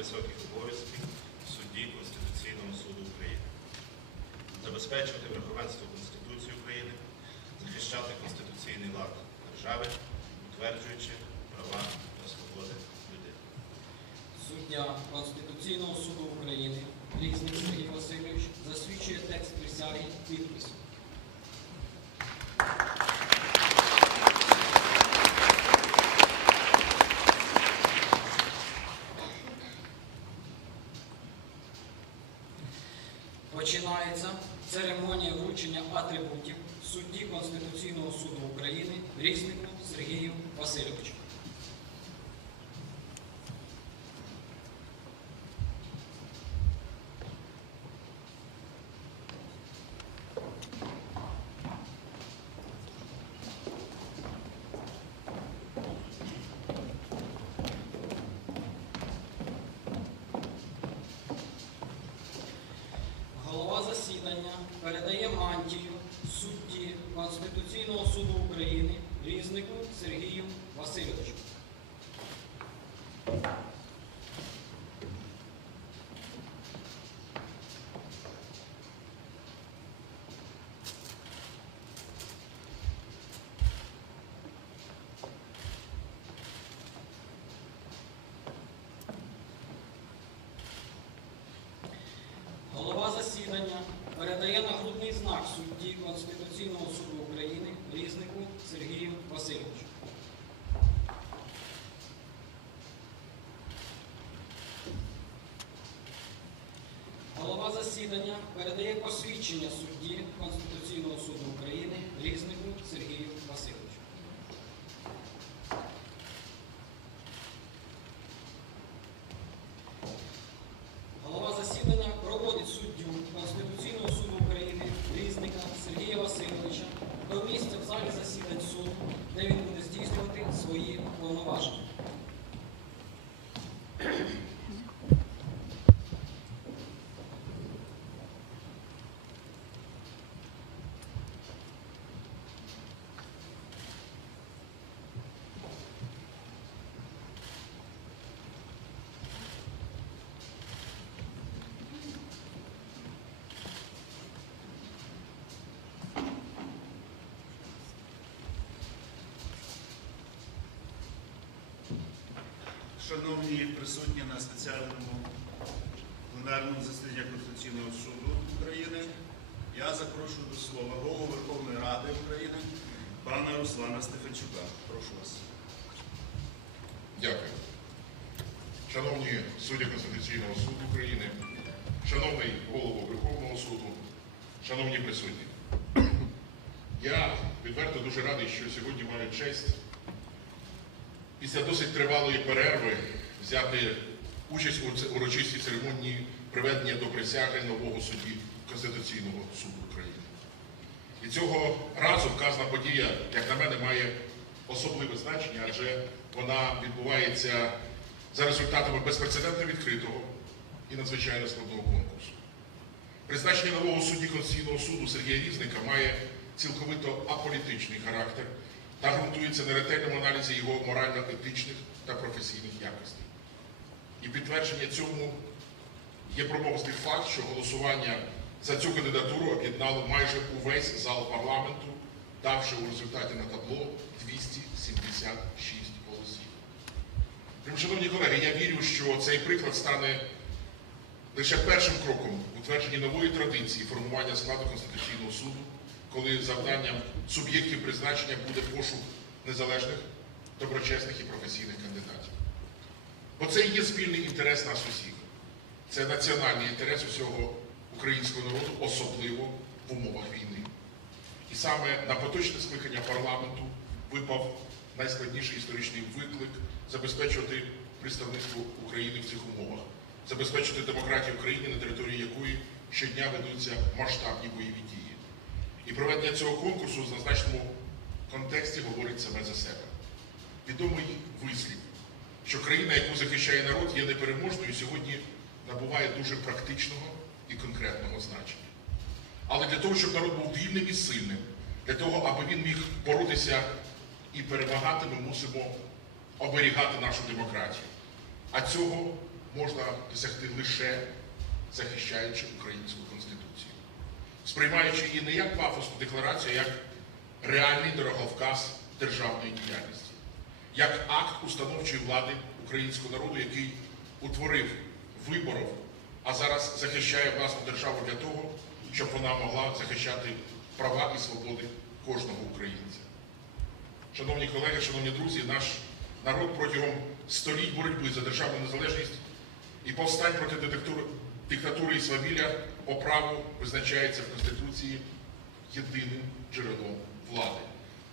високих обов'язків судді Конституційного суду України, забезпечувати верховенство Конституції України, захищати конституційний лад держави, утверджуючи права та свободи людини. Суддя Конституційного суду України Різник Сергій Васильович засвідчує текст присяги підпису. Церемонія вручення атрибутів судді Конституційного суду України Різнику Сергію Васильовичу. Голова засідання передає мантію судді Конституційного суду України Різнику Сергію Васильовичу. Голова засідання передає нагрудний знак судді Конституційного суду України Різнику Сергію Васильовичу. Голова засідання передає посвідчення судді Конституційного суду України Різнику Сергію Васильовичу. Голова засідання проводить суддю Конституційного суду України Різника Сергія Васильовича до місця в залі засідань суду, де він буде здійснювати свої повноваження. Шановні присутні на спеціальному пленарному засіданні Конституційного суду України, я запрошую до слова голову Верховної Ради України пана Руслана Стефанчука. Прошу вас. Дякую. Шановні судді Конституційного суду України, шановний голово Верховного суду, шановні присутні. Я відверто дуже радий, що сьогодні маю честь після досить тривалої перерви взяти участь у урочистій церемонії приведення до присяги нового судді Конституційного суду України. І цього разу вказана подія, як на мене, має особливе значення, адже вона відбувається за результатами безпрецедентно відкритого і надзвичайно складного конкурсу. Призначення нового судді Конституційного суду Сергія Різника має цілковито аполітичний характер та ґрунтується на ретельному аналізі його морально-етичних та професійних якостей. І підтвердження цьому є промовстий факт, що голосування за цю кандидатуру об'єднало майже увесь зал парламенту, давши у результаті на табло 276 голосів. Прим, Шановні колеги, я вірю, що цей приклад стане лише першим кроком утвердженні нової традиції формування складу Конституційного суду, коли завданням суб'єктів призначення буде пошук незалежних, доброчесних і професійних кандидатів. Бо це і є спільний інтерес нас усіх. Це національний інтерес усього українського народу, особливо в умовах війни. І саме на поточне скликання парламенту випав найскладніший історичний виклик забезпечувати представництво України в цих умовах, забезпечити демократію в країні, на території якої щодня ведуться масштабні бойові дії. І проведення цього конкурсу в зазначеному контексті говорить саме за себе. Відомий вислів, що країна, яку захищає народ, є непереможною, сьогодні набуває дуже практичного і конкретного значення. Але для того, щоб народ був вільним і сильним, для того, аби він міг боротися і перемагати, ми мусимо оберігати нашу демократію. А цього можна досягти лише захищаючи українську конституцію, сприймаючи її не як пафосну декларацію, а як реальний дороговказ державної діяльності, як акт установчої влади українського народу, який утворив, виборов, а зараз захищає власну державу для того, щоб вона могла захищати права і свободи кожного українця. Шановні колеги, шановні друзі, наш народ протягом століть боротьби за державну незалежність і повстань проти диктатури, і свавілля по праву визначається в Конституції єдиним джерелом влади.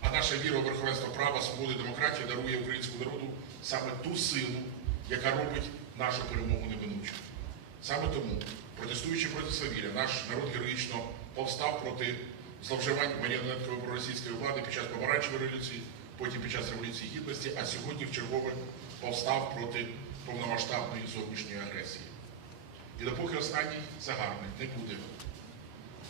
А наша віра у верховенство права, свободу і демократію дарує українському народу саме ту силу, яка робить нашу перемогу неминучою. Саме тому, протестуючи проти свавілля, наш народ героїчно повстав проти зловживань маріонеткової проросійської влади під час помаранчевої революції, потім під час революції гідності, а сьогодні вчергове повстав проти повномасштабної зовнішньої агресії. І допоки останній загарбник не буде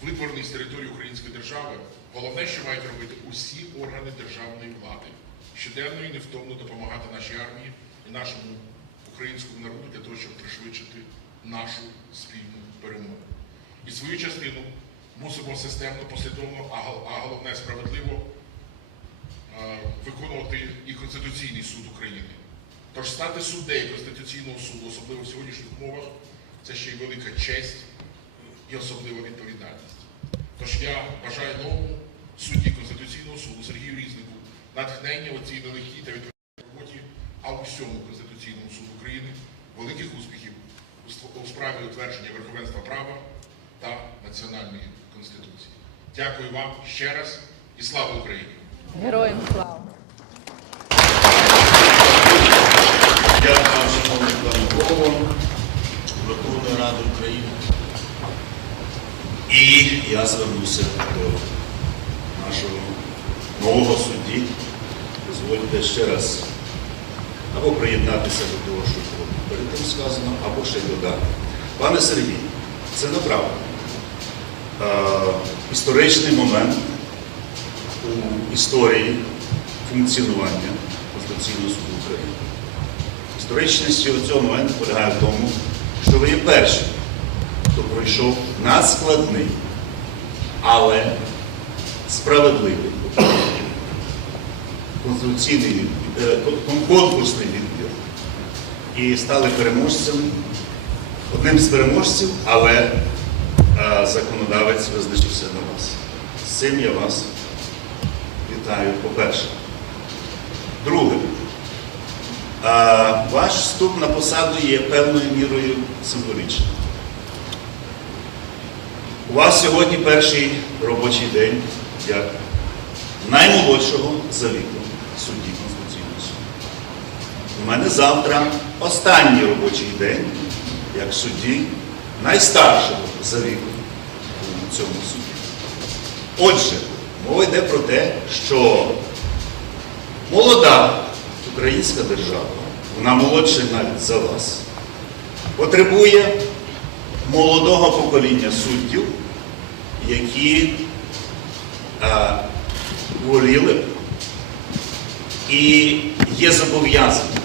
видворений з території Української держави, головне, що мають робити усі органи державної влади, щоденно і невтомно допомагати нашій армії і нашому українському народу для того, щоб пришвидшити нашу спільну перемогу. І свою частину мусимо системно, послідовно, а головне справедливо е, виконувати і Конституційний суд України. Тож стати суддею Конституційного суду, особливо в сьогоднішніх умовах, це ще й велика честь і особлива відповідальність. Тож я бажаю новому судді Конституційного суду Сергію Різнику натхнення у цій нелегкій та відповідальній роботі, а у всьому Конституційному суду України великих успіхів у у справі утвердження верховенства права та національної конституції. Дякую вам ще раз і слава Україні! Героям слава! Дякую вам, шановний пане голово Верховної Ради України. І я звернуся до нашого нового судді. Дозвольте ще раз або приєднатися до того, що було перед тим сказано, або ще й додати. Пане Сергій, це направда. Е, історичний момент у історії функціонування Конституційного суду України. Історичність цього моменту полягає в тому, що ви є перший, хто пройшов надскладний, але справедливий конституційний від- е, конкурсний відбір. І стали переможцем, одним з переможців, але е, законодавець визначився на вас. З цим я вас вітаю, по-перше. Друге. Ваш вступ на посаду є певною мірою символічним. У вас сьогодні перший робочий день як наймолодшого за віком судді Конституційного суду. У мене завтра останній робочий день як судді найстаршого за віком у цьому суді. Отже, мова йде про те, що молода українська держава, вона молодша навіть за вас, потребує молодого покоління суддів, які е, воліли і є зобов'язані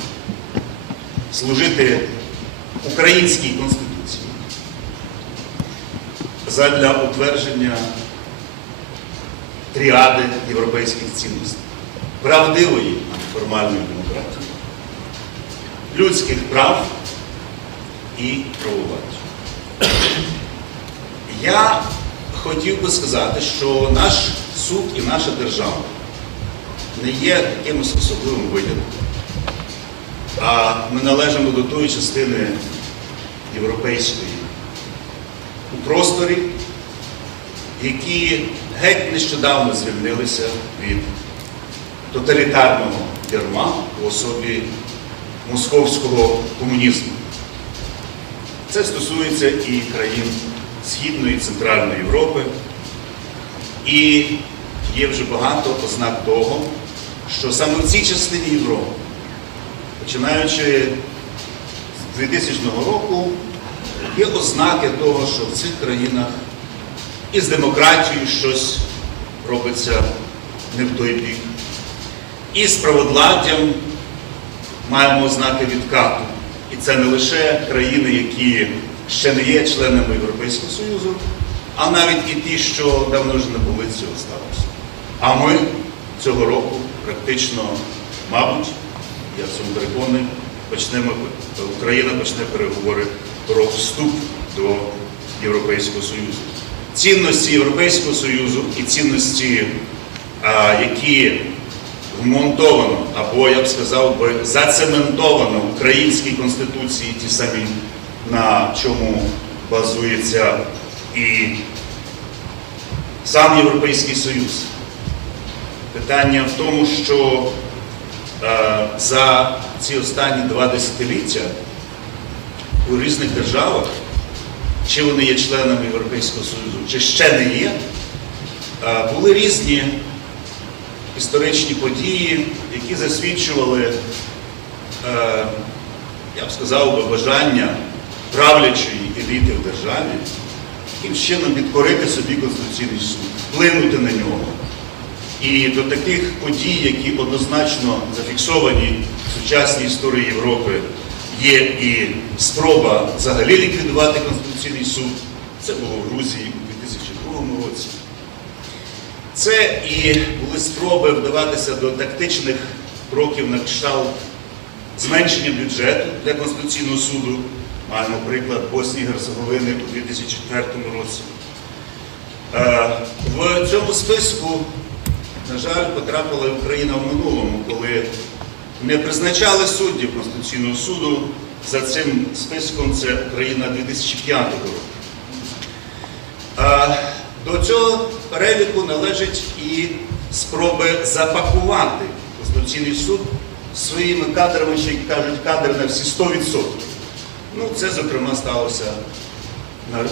служити українській конституції задля утвердження тріади європейських цінностей, правдивої, а не формальної людських прав і правовладдя. Я хотів би сказати, що наш суд і наша держава не є якимось особливим винятком, а ми належимо до тої частини європейської у просторі, які геть нещодавно звільнилися від тоталітарного ярма у особі московського комунізму. Це стосується і країн Східної і Центральної Європи. І є вже багато ознак того, що саме в цій частині Європи, починаючи з 2000 року, є ознаки того, що в цих країнах і з демократією щось робиться не в той бік, і з правосладдям маємо ознаки відкату. і це не лише країни, які ще не є членами Європейського Союзу, а навіть і ті, що давно вже не були цього статусу. А ми цього року практично, мабуть, я в цьому переконаний, почнемо, Україна почне переговори про вступ до Європейського Союзу. Цінності Європейського Союзу і цінності, які вмонтовано, або я б сказав би, зацементовано в українській конституції, ті самі, на чому базується і сам Європейський Союз. Питання в тому, що е, за ці останні два десятиліття у різних державах, чи вони є членами Європейського Союзу, чи ще не є, е, були різні історичні події, які засвідчували, е, я б сказав би, бажання правлячої еліти в державі яким чином підкорити собі Конституційний суд, вплинути на нього. І до таких подій, які однозначно зафіксовані в сучасній історії Європи, є і спроба взагалі ліквідувати Конституційний суд. Це було в Грузії у 2002 році. Це і були спроби вдаватися до тактичних кроків на кшталт зменшення бюджету для Конституційного суду. Маємо приклад Боснії Герцеговини у 2004 році. Е, В цьому списку, на жаль, потрапила Україна в минулому, коли не призначали суддів Конституційного суду. За цим списком це Україна 2005 року. До цього переліку належать і спроби запакувати Конституційний суд своїми кадрами, й кажуть, кадри на всі 100%. Ну, це, зокрема, сталося на, е,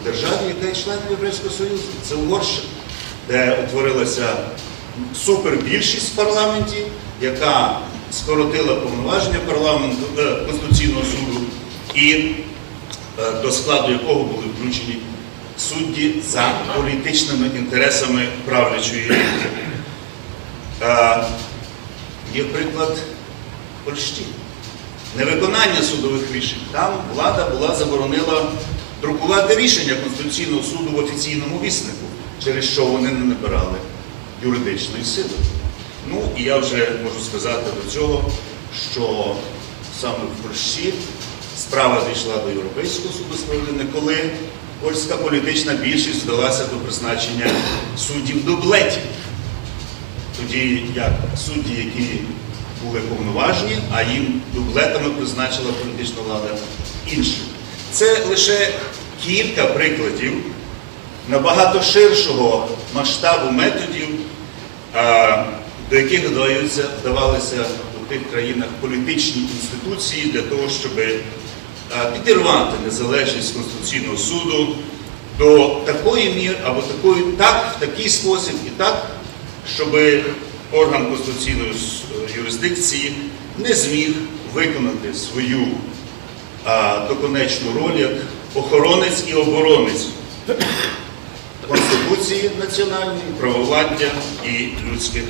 в державі, яка є членом Європейського Союзу. Це Угорщина, де утворилася супербільшість в парламенті, яка скоротила повноваження парламенту е, Конституційного суду, і е, до складу якого були включені судді за політичними інтересами правлячої еліти. Е, Є приклад Польщі. Невиконання судових рішень. Там влада була заборонила друкувати рішення Конституційного суду в офіційному віснику, через що вони не набирали юридичної сили. Ну і я вже можу сказати до цього, що саме в Польщі справа дійшла до Європейського суду справедливості, коли польська політична більшість вдалася до призначення суддів дублетів. Тоді як судді, які були повноважні, а їм дублетами призначила політична влада інших. Це лише кілька прикладів набагато ширшого масштабу методів, до яких вдаються, вдавалися у тих країнах політичні інституції для того, щоб а, підірвати незалежність Конституційного суду до такої міри або такої, так, в такий спосіб і так, щоб орган конституційної юрисдикції не зміг виконати свою доконечну роль як охоронець і оборонець Конституції національної, правовладдя і людських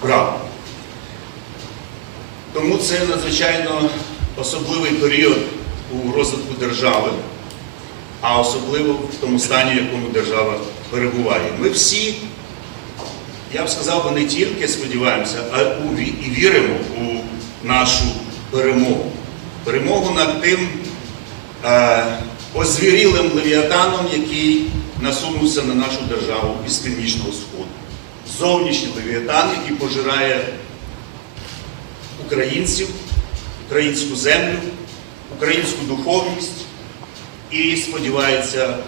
прав. Тому це надзвичайно особливий період у розвитку держави, а особливо в тому стані, в якому держава перебуває. Ми всі я б сказав би не тільки сподіваємося, а і віримо у нашу перемогу. Перемогу над тим е, озвірілим левіатаном, який насунувся на нашу державу із північного сходу. Зовнішній левіатан, який пожирає українців, українську землю, українську духовність і сподівається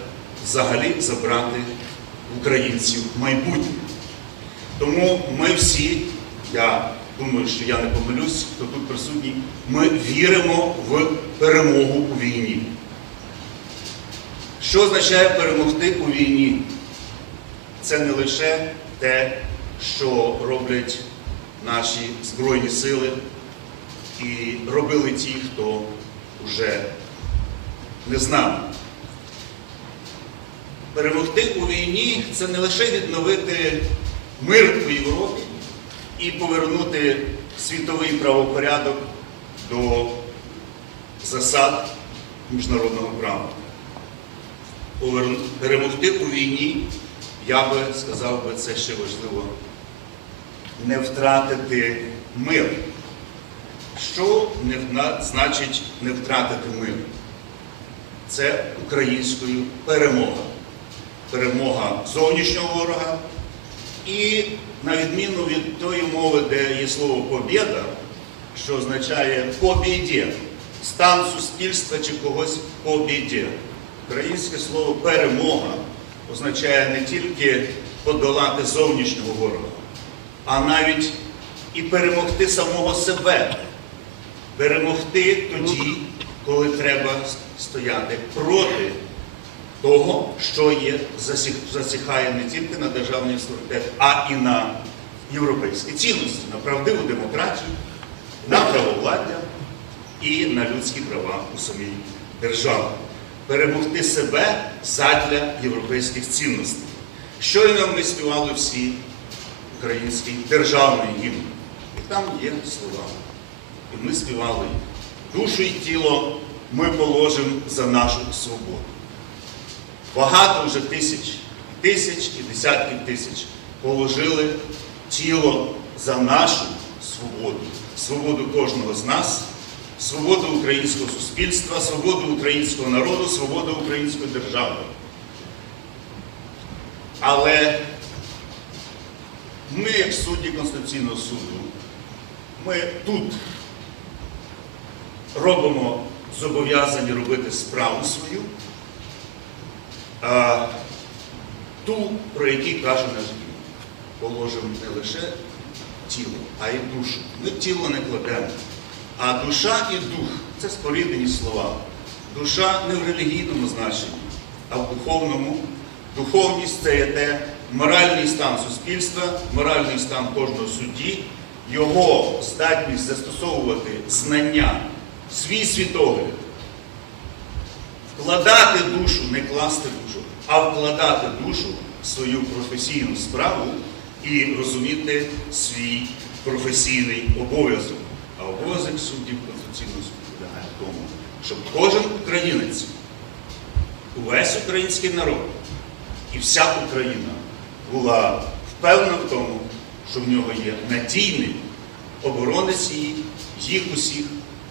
взагалі забрати українців майбутнє. Тому ми всі, я думаю, що я не помилюсь, хто тут присутній, ми віримо в перемогу у війні. Що означає перемогти у війні? Це не лише те, що роблять наші Збройні сили і робили ті, хто вже не з нами. Перемогти у війні це не лише відновити мир у Європі і повернути світовий правопорядок до засад міжнародного права. Перемогти у війні, я би сказав би, це ще важливо, не втратити мир. Що не значить не втратити мир? Це українською перемога. Перемога зовнішнього ворога. І на відміну від тої мови, де є слово побєда, що означає по стан суспільства чи когось по. Українське слово перемога означає не тільки подолати зовнішнього ворога, а навіть і перемогти самого себе. Перемогти тоді, коли треба стояти проти того, що є, засіхає не тільки на державний авторитет, а і на європейські цінності, на правдиву демократію, на правовладдя і на людські права у самій державі. Перемогти себе задля європейських цінностей. Щойно ми співали всі український державний гімн. І там є слова. Ми співали душу і тіло ми положимо за нашу свободу. Багато вже тисяч, тисяч і десятків тисяч положили тіло за нашу свободу, свободу кожного з нас, свободу українського суспільства, свободу українського народу, свободу української держави. Але ми, як судді Конституційного суду, ми тут робимо зобов'язані робити справу свою, ту, про який каже наш Бог. Положимо не лише тіло, а й душу. Ми тіло не кладемо. А душа і дух це споріднені слова. Душа не в релігійному значенні, а в духовному. Духовність це є те моральний стан суспільства, моральний стан кожного судді, його здатність застосовувати знання, свій світогляд, вкладати душу, не класти душу, а вкладати душу в свою професійну справу і розуміти свій професійний обов'язок. А обов'язок суддів Конституційного суду полягає в тому, щоб кожен українець, увесь український народ і вся Україна була впевнена в тому, що в нього є надійний оборонець її, їх усіх,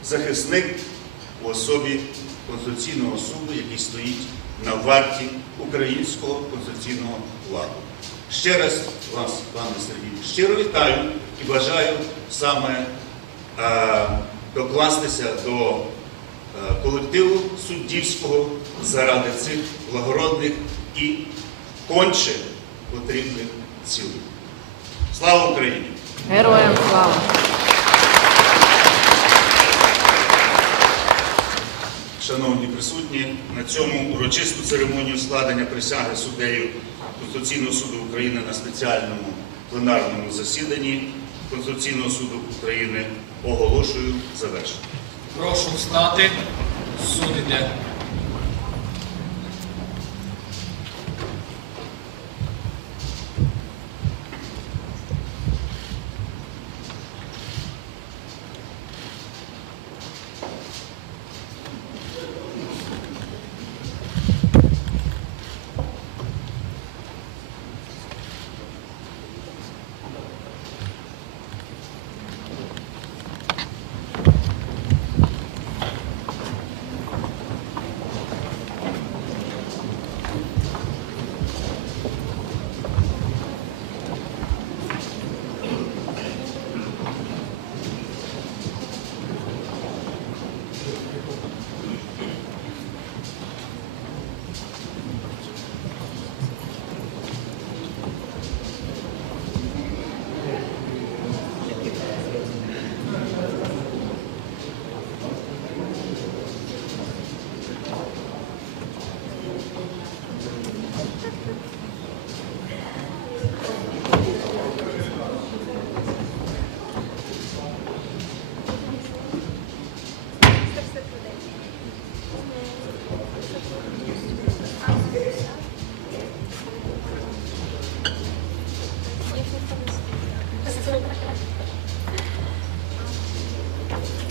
захисник у особі Конституційного суду, який стоїть на варті українського конституційного ладу. Ще раз вас, пане Сергію, щиро вітаю і бажаю саме е, докластися до е, колективу суддівського заради цих благородних і конче потрібних цілей. Слава Україні! Героям слава! Шановні присутні, на цьому урочисту церемонію складення присяги суддею Конституційного суду України на спеціальному пленарному засіданні Конституційного суду України оголошую завершення. Прошу встати. Суд іде.